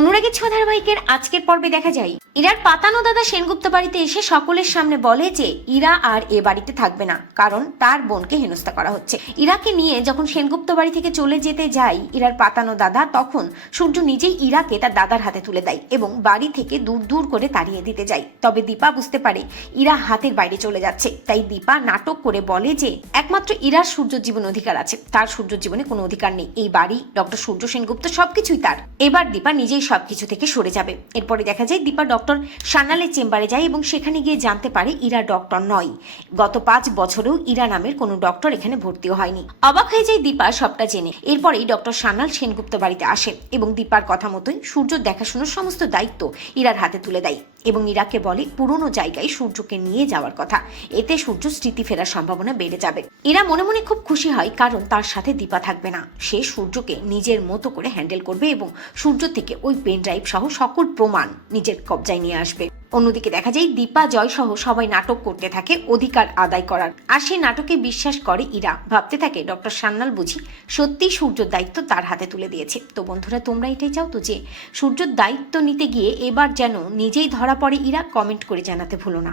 অনুরাগের ছোঁয়া ধারাবাহিকের আজকের পর্বে দেখা যায় ইরার পাতানো দাদা সেনগুপ্ত বাড়িতে এসে সকলের সামনে বলে যে ইরা আর এ বাড়িতে থাকবে না, কারণ তার বোনকে হেনস্থা করা হচ্ছে। ইরাকে নিয়ে যখন সেনগুপ্ত বাড়ি থেকে চলে যেতে যায় ইরার পাতানো দাদা, তখন সূর্য নিজেই ইরাকে তার দাদার হাতে তুলে দেয় এবং বাড়ি থেকে দূর দূর করে তাড়িয়ে দিতে যায়। তবে দীপা বুঝতে পারে ইরা হাতের বাইরে চলে যাচ্ছে, তাই দীপা নাটক করে বলে যে একমাত্র ইরার সূর্য জীবন অধিকার আছে, তার সূর্য জীবনে কোনো অধিকার নেই। এই বাড়ি, ডক্টর সূর্য সেনগুপ্ত সবকিছুই তার। এবার দীপা নিজেই সবকিছু থেকে সরে যাবে। এরপরে দেখা যায় দীপা ডক্টর সান্যালের চেম্বারে যায় এবং সেখানে গিয়ে জানতে পারে ইরা ডক্টর নয়। গত 5 বছরেও ইরা নামের কোনো ডক্টর এখানে ভর্তিও হয়নি। অবাক হয়ে যায় দীপা সবটা জেনে। এরপরেই ডক্টর সান্যাল সেনগুপ্ত বাড়িতে আসে এবং দীপার কথা মতোই সূর্যর দেখাশোনার সমস্ত দায়িত্ব ইরার হাতে তুলে দেয় এবং ইরাকে বলে পুরনো জায়গায় সূর্যকে নিয়ে যাওয়ার কথা, এতে সূর্য স্মৃতি ফেরার সম্ভাবনা বেড়ে যাবে। ইরা মনে মনে খুব খুশি হয়, কারণ তার সাথে দীপা থাকবে না। সে সূর্যকে নিজের মতো করে হ্যান্ডেল করবে এবং সূর্য থেকে ওই পেন ড্রাইভ সহ সকল প্রমাণ নিজের কবজায় নিয়ে আসবে। অন্যদিকে দেখা যায় দীপা, জয় সহ সবাই নাটক করতে থাকে অধিকার আদায় করার, আর সেই নাটকে বিশ্বাস করে ইরা। ভাবতে থাকে ডক্টর সান্যাল বুঝি সত্যি সূর্যর দায়িত্ব তার হাতে তুলে দিয়েছে। তো বন্ধুরা, তোমরা এটাই চাও তো যে সূর্যর দায়িত্ব নিতে গিয়ে এবার যেন নিজেই ধরা পড়ে ইরা? কমেন্ট করে জানাতে ভুলো না।